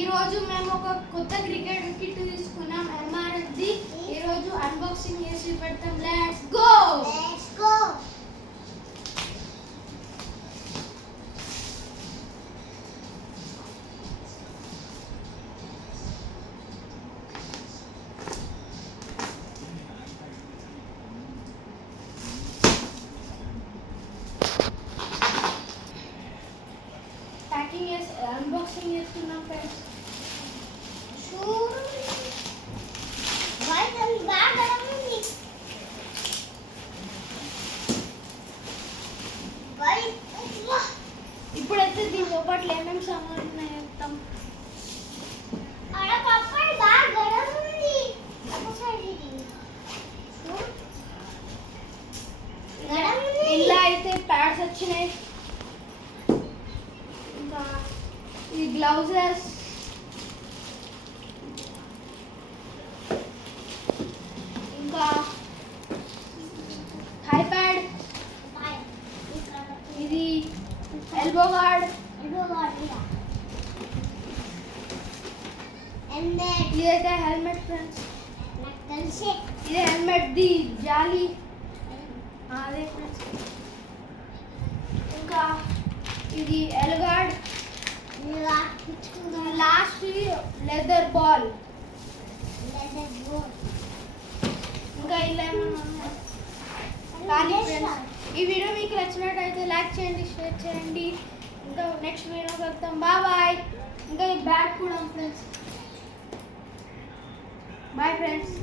ఈ రోజు మేము ఒక కొత్త క్రికెట్ కిట్ తీసుకున్నాం ఎంఆర్ఎఫ్ది. ఈ రోజు అన్బాక్సింగ్ చేసి పెడతాం. Let's go. అన్బాక్సింగ్ చేస్తున్నాం ఫ్రెండ్స్. ఇప్పుడైతే దీని లోపల ఏమేమి సామాన్లు ఉన్నాయో చెప్తాం. ఇలా అయితే ప్యాడ్స్ వచ్చినాయి, ఇంకా ఈ గ్లౌజెస్, ఇంకా థై ప్యాడ్, ఇది ఎల్బో గార్డ్, ఇదైతే హెల్మెట్ ఫ్రెండ్స్. ఇది హెల్మెట్ ది జాలి అదే ఫ్రెండ్స్. ఇంకా ఇది leg guard, last leather ball, ఇంకా ఇలా కానీ ఫ్రెండ్స్ ఈ వీడియో మీకు నచ్చినట్టయితే లైక్ చేయండి, షేర్ చేయండి. ఇంకా నెక్స్ట్ వీడియో కలుద్దాం. బాయ్. ఇంకా ఈ బ్యాగ్ కూడా ఫ్రెండ్స్. Bye friends.